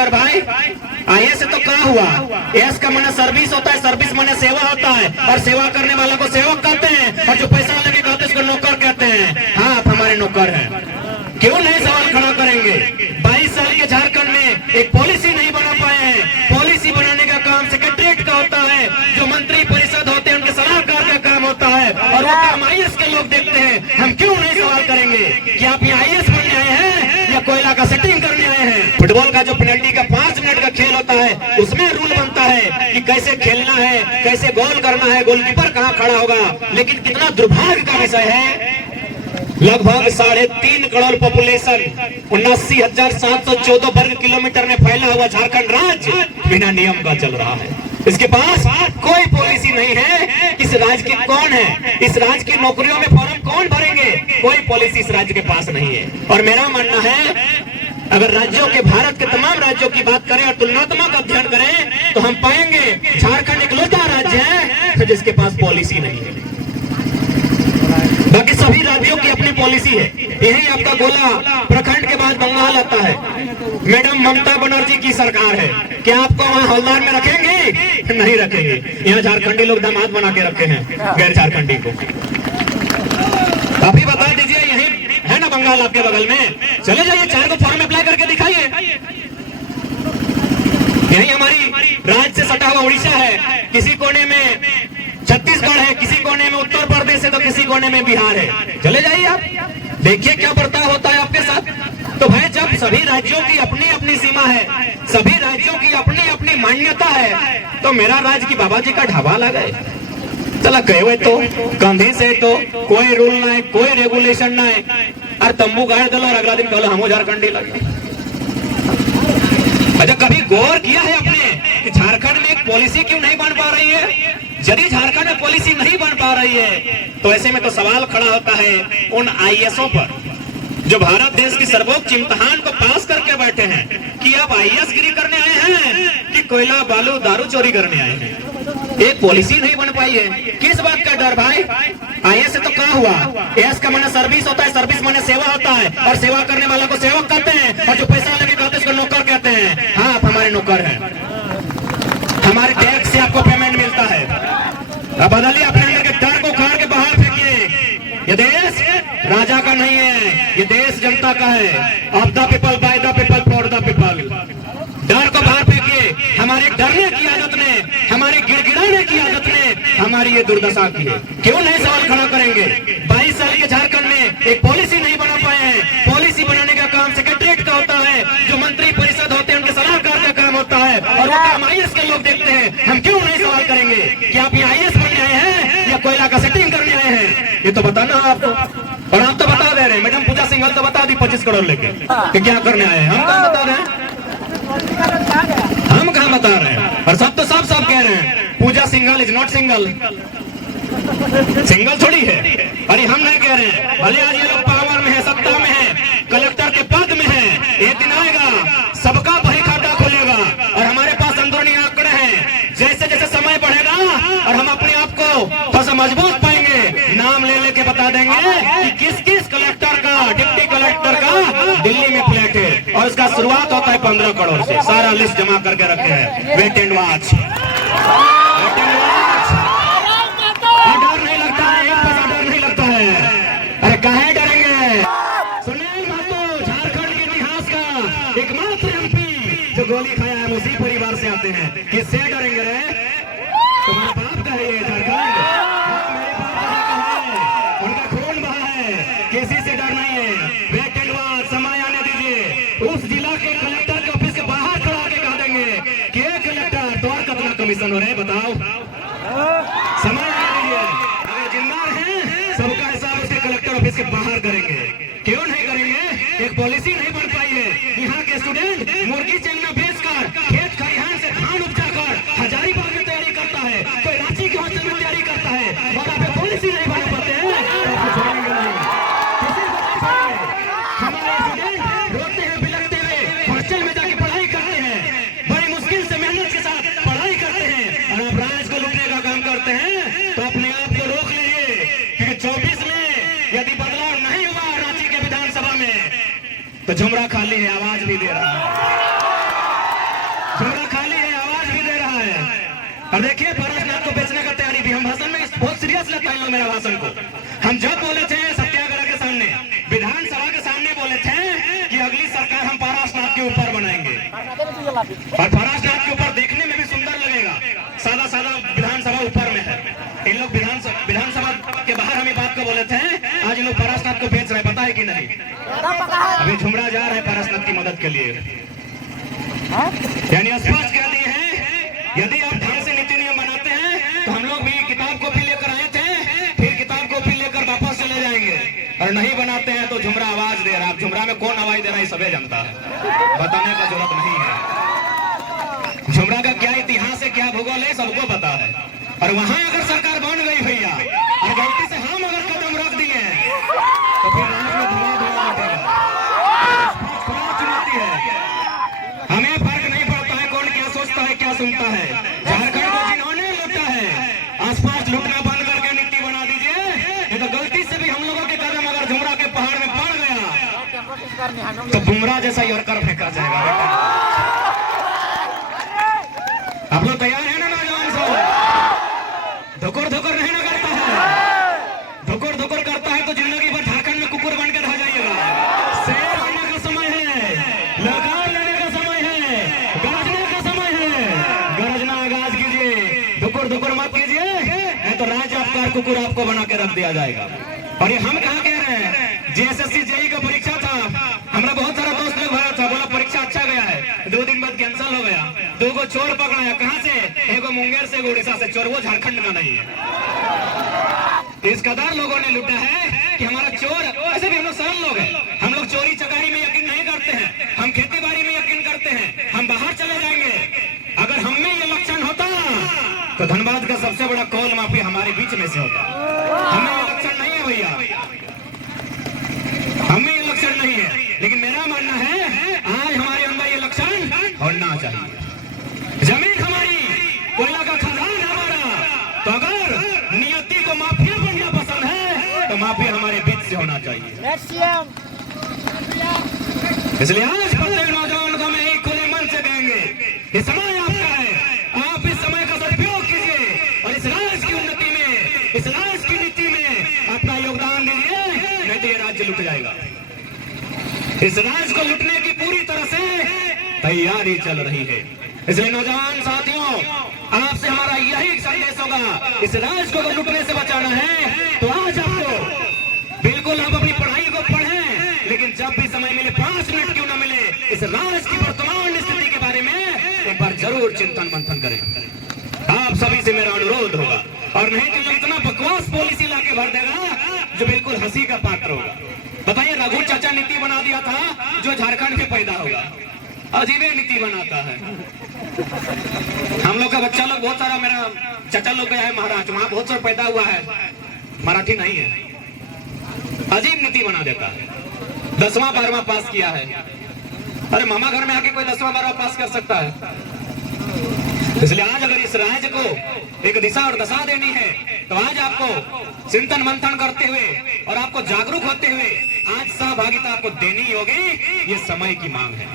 डर भाई? आईएएस से तो क्या हुआ? एस का माने सर्विस होता है, सर्विस माने सेवा होता है, और सेवा करने वालों को सेवक कहते हैं, और जो पैसा लेके कहते हैं उसको नौकर कहते हैं। हाँ, आप हमारे नौकर हैं। क्यों नहीं सवाल खड़ा करेंगे? 22 साल के झारखंड में एक पॉलिसी नहीं बना पाए हैं। पॉलिसी बनाने का काम सेक्रेटरीट का होता है, जो मंत्री परिषद होते हैं उनके सलाहकार का काम होता है, और वो काम आईएएस के लोग देखते हैं। हम क्यों नहीं सवाल करेंगे कि आप यहाँ आईएएस बनने आए हैं या कोयला का सेटिंग करने आए हैं? फुटबॉल का जो पेनल्टी का 5 मिनट का खेल होता है, उसमें रूल बनता है कि कैसे खेलना है, कैसे गोल करना है, गोलकीपर कहाँ खड़ा होगा। लेकिन कितना दुर्भाग्य का विषय है, लगभग 3.5 करोड़ पॉपुलेशन, 79,714 वर्ग किलोमीटर में फैला हुआ झारखंड राज्य बिना नियम का चल रहा है। इसके पास कोई पॉलिसी नहीं है। इस राज्य के कौन है? इस राज्य की नौकरियों में फॉर्म कौन भरेंगे? कोई पॉलिसी इस राज्य के पास नहीं है। और मेरा मानना है, अगर राज्यों के, भारत के तमाम राज्यों की बात करें और तुलनात्मक अध्ययन करें, तो हम पाएंगे झारखंड इकलौता राज्य है जिसके पास पॉलिसी नहीं है। बाकी सभी राज्यों की अपनी पॉलिसी है। यही आपका गोला प्रखंड के बाद बंगाल आता है। मैडम ममता बनर्जी की सरकार है। क्या आपको वहाँ हवलदार में रखेंगे? नहीं रखेंगे। यहाँ झारखंडी लोग दामाद बना के रखे हैं गैर झारखंडी को। आप ही बता दीजिए, यही है ना बंगाल आपके बगल में? चले जाइए, 4 को फॉर्म अप्लाई करके दिखाइए। यही हमारी राज्य से सटा हुआ उड़ीसा है, किसी कोने में छत्तीसगढ़ है, किसी कोने में उत्तर प्रदेश है, तो किसी कोने में बिहार है। चले जाइए, आप देखिए क्या बर्ताव होता है आपके साथ। तो भाई, जब सभी राज्यों की अपनी अपनी सीमा है, सभी राज्यों की अपनी अपनी मान्यता है, तो मेरा राज्य की बाबा जी का ढाबा लगा है। चला कहे तो कंधे से तो कोई रूल ना है, कोई रेगुलेशन ना है, और तंबू गाड़ दलो और अगला दिन कहलो हम झारखंडी लगे। अच्छा, कभी गौर किया है आपने कि झारखंड में एक पॉलिसी क्यों नहीं बन पा रही है? यदि झारखंड में पॉलिसी नहीं बन पा रही है, तो ऐसे में तो सवाल खड़ा होता है उन आईएएसओं पर जो भारत देश की सर्वोच्च इम्तिहान को पास करके बैठे हैं कि आप आईएएस गिरी करने आए हैं कि कोयला बालू दारू चोरी करने आए हैं। एक पॉलिसी नहीं बन पाई है। किस बात का डर भाई? आईएएस से तो क्या हुआ? एस का माने सर्विस होता है, सर्विस माने सेवा होता है, और सेवा करने वालों को सेवक कहते हैं, और जो पैसा लेके कहते हैं उसको नौकर कहते हैं। हाँ, आप हमारे नौकर हैं। हमारे टैक्स से आपको पेमेंट मिलता है। अब बदलिए, अपने अंदर के डर को उखाड़ के बाहर फेंकिए। ये देश राजा का नहीं है, ये देश जनता का है। Of the people, by the people, for the people. डर को बाहर फेंकिए। हमारे डरने की आदत ने, हमारे गिड़गिड़ाने की आदत ने हमारी ये दुर्दशा की है। क्यों नहीं सवाल खड़ा करेंगे? 22 साल के झारखंड में एक पॉलिसी नहीं बना पाए हैं। पॉलिसी बनाने का काम सेक्रेटरीट का होता है, जो मंत्री परिषद होते हैं उनके सलाहकार का काम होता है, और वो काम आईएएस के लोग देखते हैं। हम क्यों नहीं सवाल करेंगे कि आप यहाँ आईएएस बनने आए हैं या कोयला का सेटिंग करने आए हैं? ये तो बताना आपको। और आप तो बता दे रहे हैं, मैडम पूजा सिंघल तो बता दी 25 करोड़ लेके कि क्या करने आए हैं। हम कहाँ बता रहे हैं? हम कहाँ बता रहे हैं? और सब तो सब कह रहे हैं Pooja Singhal is not single. Single थोड़ी है। अरे हम नहीं कह रहे हैं। भले आज ये लोग पावर में है, सत्ता में है, कलेक्टर के पद में है, एक दिन आएगा सबका बही खाता खुलेगा, और हमारे पास अंदरूनी आंकड़े हैं। जैसे जैसे समय बढ़ेगा और हम अपने आप को थोड़ा मजबूत पाएंगे, नाम ले लेके बता देंगे कि किस किस कलेक्टर का, डिप्टी कलेक्टर का दिल्ली में फ्लैट है, और उसका शुरुआत होता है 15 करोड़ से। सारा लिस्ट जमा करके रखे हैं। Wait and watch. डर नहीं लगता है, एक पैसा डर नहीं लगता है। अरे काहे डरेंगे? सुनील महतो झारखंड के इतिहास का एकमात्र एमपी जो गोली खाया है, उसी परिवार से आते हैं। किससे डरेंगे रे? तुम्हारे बाप का है ये झारखंड, मेरे बाप का है, उनका खून बहा है। किसी से डर नहीं है। वेट एंड वॉच, समय आने दीजिए। उस जिला के कलेक्टर के ऑफिस के बाहर खड़ा के कह देंगे कि कलेक्टर तो और कितना कमीशन हो रहे बताओ। समय सबका हिसाब उसके कलेक्टर ऑफिस के बाहर करेंगे। क्यों नहीं करेंगे? एक पॉलिसी नहीं बन पाई है। यहाँ के स्टूडेंट मुर्गी चंगना बेचकर, खेत खलिहान से धान उपजाकर हजारीबाग में तैयारी करता है, कोई रांची के हॉस्टल में तैयारी करता है, और आप पॉलिसी नहीं बना पाते हैं। हमारे स्टूडेंट रोते हैं, बिलखते हुए हॉस्टल में जाके पढ़ाई करते हैं, बड़ी मुश्किल से मेहनत के साथ पढ़ाई करते हैं, और आप राज को लूटने का काम करते हैं। तो अपने आप को रोक लीजिए, क्योंकि 24 में यदि बदलाव नहीं हुआ रांची के विधानसभा में, तो झुमरा खाली है, आवाज नहीं दे रहा है। और देखिए पारसनाथ को बेचने का तैयारी भी, हम भाषण में बहुत सीरियस लेते हैं लोग मेरा भाषण को। हम जब बोले थे सत्याग्रह के सामने, विधानसभा के सामने बोले थे कि अगली सरकार हम पारसनाथ के ऊपर बनाएंगे, और पारसनाथ के ऊपर देखने में भी सुंदर लगेगा, सादा सादा विधानसभा ऊपर में है। इन लोग विधानसभा के बाहर हम ये बात को बोले थे, आज इन लोग पारसनाथ को बेच रहे हैं, पता है कि नहीं? अभी झुमरा जा रहा है पारसनाथ की मदद के लिए, यानी स्पष्ट कह दिए हैं यदि आप ढंग से नीति नियम बनाते हैं तो हम लोग भी किताब कॉपी लेकर आए थे, फिर किताब कॉपी लेकर वापस चले जाएंगे, और नहीं बनाते हैं तो झुमरा आवाज दे रहा है। झुमरा में कौन आवाज दे रहा है सभी जानता है, बताने का जरूरत नहीं है। झुमरा का क्या इतिहास है, क्या भूगोल है, सबको पता है। और वहां अगर सरकार बन गई भैया और गलती से हम अगर कदम रख दिए तो फिर राज में धुआं धुआं उठेगा। चुनौती है, हमें फर्क नहीं पड़ता है कौन क्या सोचता है क्या सुनता है। झारखंड को जिन्होंने लूटा है, आसपास लूटना बंद करके नीति बना दीजिए, नहीं तो गलती से भी हम लोगों के कदम अगर झुमरा के पहाड़ में पड़ गया तो बुमराह जैसा ही और कर फेंका जाएगा। आप लोग तैयार है ना नौजवान सब? धोकर धोकर नहीं ना करता है, धोकर धोकर करता है तो जिंदगी भर झारखंड में कुकुर बन के रह जाइएगा। शेर होने का समय है, लगाम लेने का समय है, गरजने का समय है, गरजना आगाज कीजिए, धोकर धोकर मत कीजिए, नहीं तो राज्य आपका कुकुर आपको बना के रख दिया जाएगा। और ये हम कहाँ कह रहे हैं, जेएसएससी जेई का परीक्षा था, हमारा बहुत सारा दोस्त लोग भरा था, बोला परीक्षा अच्छा गया है, 2 दिन बाद कैंसिल हो गया। 2 को चोर पकड़ाया, कहां से? एगो मुंगेर से, उड़ीसा से चोर, वो झारखंड में नहीं है। इस कदर लोगों ने लूटा है कि हमारा चोर, ऐसे भी हम लोग सरल लोग हैं, हम लोग चोरी चकारी में यकीन नहीं करते हैं, हम खेती बाड़ी में यकीन करते हैं, हम बाहर चले जाएंगे। अगर हम में ये लक्षण होता तो धनबाद का सबसे बड़ा कौल माफी हमारे बीच में से होता। हमें ये लक्षण नहीं है भैया, हमें ये लक्षण नहीं है, लेकिन मेरा मानना है आज हमारे अंदर ये लक्षण होना चाहिए। जमीन हमारी, कोयला का खजान हमारा, तो अगर नियति को माफिया बनना पसंद है तो माफिया हमारे बीच से होना चाहिए। इसलिए आज प्रत्येक नौजवान को मैं एक खुले मन से कहेंगे, ये समय आपका है, आप इस समय का सदुपयोग कीजिए और इस राज्य की उन्नति में, इस राज्य की नीति में अपना योगदान दीजिए, नहीं तो ये राज्य लुट जाएगा। इस राज्य को लुटने की पूरी तरह से तैयारी चल रही है। इसलिए नौजवान साथियों, आपसे हमारा यही संदेश होगा, इस राज्य को लुटने से बचाना है तो आज आपको बिल्कुल आप अपनी पढ़ाई को पढ़ें, लेकिन जब भी समय मिले, 5 मिनट क्यों ना मिले, इस राज्य की वर्तमान स्थिति के बारे में एक बार जरूर चिंतन मंथन करें। आप सभी से मेरा अनुरोध होगा, और नहीं तो इतना बकवास पॉलिसी लाके भर देगा जो बिल्कुल हंसी का पात्र होगा। बताइए, रघु चाचा नीति बना दिया था जो झारखंड में पैदा होगा, अजीब नीति बनाता है। हम लोग का बच्चा लोग बहुत सारा, मेरा चाचा लोग गया है महाराष्ट्र, वहां बहुत सारा पैदा हुआ है, मराठी नहीं है, अजीब नीति बना देता है। 10वां 12वां पास किया है, अरे मामा घर में आके कोई 10वां 12वां पास कर सकता है? इसलिए आज अगर इस राज्य को एक दिशा और दशा देनी है तो आज आपको चिंतन मंथन करते हुए और आपको जागरूक होते हुए आज सहभागिता आपको देनी होगी, ये समय की मांग है।